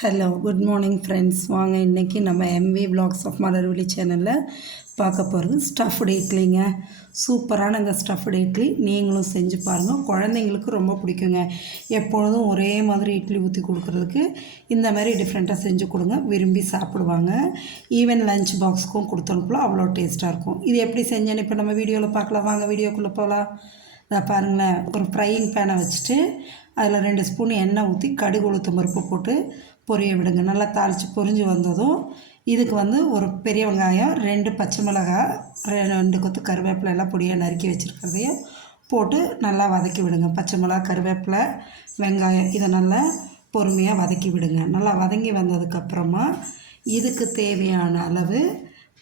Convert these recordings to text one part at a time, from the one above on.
Hello good morning friends. வாங்க இன்றைக்கி நம்ம எம்வி விலாக்ஸ் ஆஃப் மலர்விழி சேனலில் பார்க்க போகிறது ஸ்டஃப்டு இட்லிங்க. சூப்பரான இந்த ஸ்டஃப்டு இட்லி நீங்களும் செஞ்சு பாருங்கள். குழந்தைங்களுக்கு ரொம்ப பிடிக்குங்க. எப்பொழுதும் ஒரே மாதிரி இட்லி ஊற்றி கொடுக்குறதுக்கு இந்த மாதிரி டிஃப்ரெண்ட்டாக செஞ்சு கொடுங்க, விரும்பி சாப்பிடுவாங்க. ஈவன் லஞ்ச் பாக்ஸுக்கும் கொடுத்து அனுப்பலாம், அவ்வளோ டேஸ்ட்டாக இருக்கும். இது எப்படி செஞ்சேன்னு இப்போ நம்ம வீடியோவில் பார்க்கலாம். வாங்க வீடியோக்குள்ளே போகலாம். இதை பாருங்களேன், ஒரு ஃப்ரையிங் பேனை வச்சுட்டு அதில் 2 ஸ்பூன் எண்ணெய் ஊற்றி கடுகு உளுத்தம் பருப்பு போட்டு பொரிய விடுங்க. நல்லா தாளித்து பொரிஞ்சு வந்ததும் இதுக்கு ஒரு பெரிய வெங்காயம், 2 பச்சை மிளகாய், 2 கொத்து கருவேப்பிலை எல்லாம் பொடியாக நறுக்கி வச்சுருக்கிறதையும் போட்டு நல்லா வதக்கி விடுங்க. பச்சை மிளகாய், கருவேப்பிலை, வெங்காயம் இதை நல்லா பொறுமையாக வதக்கி விடுங்க. நல்லா வதங்கி வந்ததுக்கப்புறமா இதுக்கு தேவையான அளவு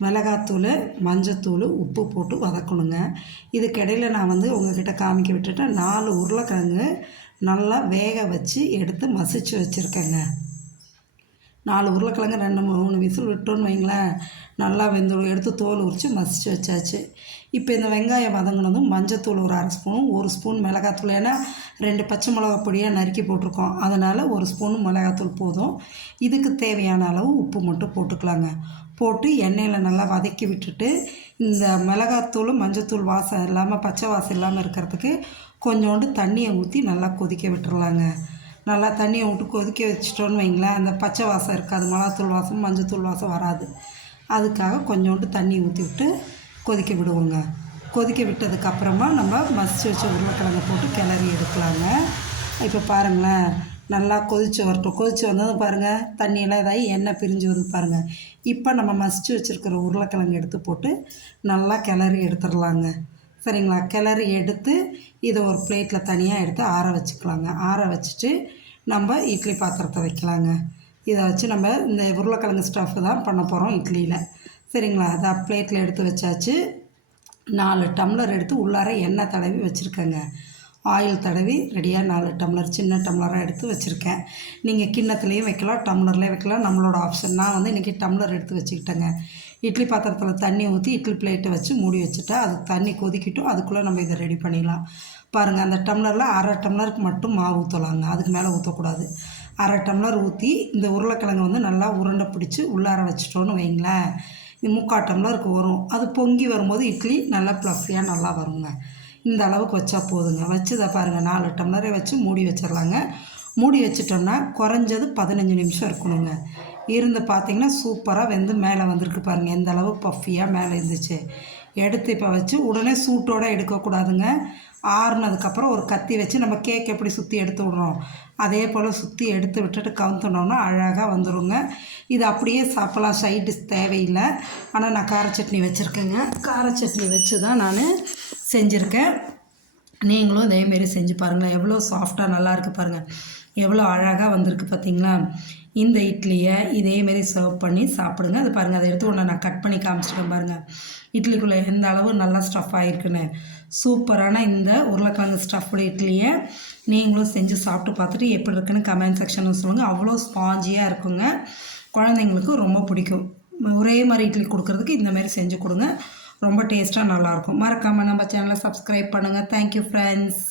மிளகாத்தூள், மஞ்சத்தூள், உப்பு போட்டு வதக்கணுங்க. இதுக்கிடையில் நான் உங்கள்கிட்ட காமிக்க விட்டுட்டேன். 4 உருளைக்கிழங்கு நல்லா வேக வச்சு எடுத்து மசிச்சு வச்சுருக்கேங்க. 4 உருளைக்கிழங்கு 2-3 விசில் விட்டோன்னு வைங்களேன், நல்லா வெந்துடும். எடுத்து தோல் உரித்து மசிச்சு வச்சாச்சு. இப்போ இந்த வெங்காயம் வதங்கினதும் மஞ்சத்தூள் ஒரு 1/2 ஸ்பூனும், 1 ஸ்பூன் மிளகாத்தூள். ஏன்னா 2 பச்சை மிளகா பொடியாக நறுக்கி போட்டிருக்கோம், அதனால் 1 ஸ்பூன் மிளகாத்தூள் போதும். இதுக்கு தேவையான அளவு உப்பு மட்டும் போட்டுக்கலாங்க. போட்டு எண்ணெயில் நல்லா வதக்கி விட்டுட்டு இந்த மிளகாத்தூள், மஞ்சத்தூள் வாசம் இல்லாமல், பச்சை வாசம் இல்லாமல் இருக்கிறதுக்கு கொஞ்சோண்டு தண்ணியை ஊற்றி நல்லா கொதிக்க விட்டுறலாங்க. நல்லா தண்ணியை விட்டு கொதிக்க வச்சிட்டோன்னு வைங்களேன், அந்த பச்சை வாசம் இருக்காது, மிளகாத்தூள் வாசம், மஞ்சத்தூள் வாசம் வராது. அதுக்காக கொஞ்சோண்டு தண்ணி ஊற்றி விட்டு கொதிக்க விடுவோங்க. கொதிக்க விட்டதுக்கப்புறமா நம்ம மசிச்சு வச்ச உருளைக்கிழங்கை போட்டு கிளறி எடுக்கலாங்க. இப்போ பாருங்களேன், நல்லா கொதித்து வரட்டும். கொதித்து வந்ததும் பாருங்கள், தண்ணியெல்லாம் இதாகி எண்ணெய் பிரிஞ்சு வந்து பாருங்கள். இப்போ நம்ம மசிச்சு வச்சுருக்கிற உருளைக்கிழங்கு எடுத்து போட்டு நல்லா கிளறி எடுத்துடலாங்க. சரிங்களா? கிளறி எடுத்து இதை ஒரு பிளேட்டில் தனியாக எடுத்து ஆற வச்சுக்கலாங்க. ஆற வச்சுட்டு நம்ம இட்லி பாத்திரத்தை வைக்கலாங்க. இதை வச்சு நம்ம இந்த உருளைக்கிழங்கு ஸ்டஃப் தான் பண்ண போகிறோம் இட்லியில். சரிங்களா? அதை பிளேட்டில் எடுத்து வச்சாச்சு. 4 டம்ளர் எடுத்து உள்ளார எண்ணெய் தடவி வச்சுருக்கேங்க. ஆயில் தடவி ரெடியாக 4 டம்ளர் சின்ன டம்ளராக எடுத்து வச்சுருக்கேன். நீங்கள் கிண்ணத்துலேயும் வைக்கலாம், டம்ளர்லேயும் வைக்கலாம், நம்மளோட ஆப்ஷன். நான் இன்றைக்கி டம்ளர் எடுத்து வச்சுக்கிட்டேங்க. இட்லி பாத்திரத்தில் தண்ணி ஊற்றி இட்லி பிளேட்டை வச்சு மூடி வச்சுட்டா அது தண்ணி கொதிக்கிட்டும், அதுக்குள்ளே நம்ம இதை ரெடி பண்ணிடலாம். பாருங்கள், அந்த டம்ளரில் 1/2 டம்ளருக்கு மட்டும் மாவு ஊற்றலாங்க, அதுக்கு மேலே ஊற்றக்கூடாது. 1/2 டம்ளர் ஊற்றி இந்த உருளைக்கிழங்கு நல்லா உருண்டை பிடிச்சி உள்ளார வச்சிட்டோன்னு வைங்களேன், 3/4 டம்ளருக்கு வரும். அது பொங்கி வரும்போது இட்லி நல்லா ப்ளஃபியாக நல்லா வருங்க. இந்த அளவுக்கு வச்சா போதுங்க. வச்சதை பாருங்கள், 4 டம்ளரை வச்சு மூடி வச்சிடலாங்க. மூடி வச்சிட்டோம்னா குறைஞ்சது 15 நிமிஷம் இருக்கணுங்க. இருந்து பார்த்திங்கன்னா சூப்பராக வெந்து மேலே வந்திருக்கு பாருங்கள், எந்த அளவு பஃபியாக மேலே இருந்துச்சு. எடுத்து இப்போ வச்சு உடனே சூட்டோடு எடுக்கக்கூடாதுங்க. ஆறுனதுக்கப்புறம் ஒரு கத்தி வச்சு நம்ம கேக் எப்படி சுற்றி எடுத்து விட்றோம், அதே போல் சுற்றி எடுத்து விட்டுட்டு கவுத்துனோன்னா அழகாக வந்துடுங்க. இது அப்படியே சாப்பிட்லாம், சைடு தேவையில்லை. ஆனால் நான் கார சட்னி வச்சுருக்கேங்க. கார சட்னி வச்சு தான் நான் செஞ்சுருக்கேன். நீங்களும் இதேமாரி செஞ்சு பாருங்கள். எவ்வளோ சாஃப்டாக நல்லாயிருக்கு பாருங்கள், எவ்வளோ அழகாக வந்திருக்கு பார்த்திங்களா? இந்த இட்லியை இதேமாரி சர்வ் பண்ணி சாப்பிடுங்க. அது பாருங்கள், அதை எடுத்து ஒன்று நான் கட் பண்ணி காமிச்சிருக்கேன் பாருங்கள், இட்லிக்குள்ளே எந்த அளவு நல்லா ஸ்டஃப் ஆகிருக்குன்னு. சூப்பரான இந்த உருளைக்கிழங்கு ஸ்டஃப்டு இட்லியை நீங்களும் செஞ்சு சாப்பிட்டு பார்த்துட்டு எப்படி இருக்குன்னு கமெண்ட் செக்ஷனில் சொல்லுங்கள். அவ்வளோ ஸ்பாஞ்சியாக இருக்குங்க, குழந்தைங்களுக்கு ரொம்ப பிடிக்கும். ஒரே மாதிரி இட்லி கொடுக்குறதுக்கு இந்தமாரி செஞ்சு கொடுங்க, ரொம்ப டேஸ்ட்டாக நல்லாயிருக்கும். மறக்காமல் நம்ம சேனலை சப்ஸ்கிரைப் பண்ணுங்கள். Thank you friends.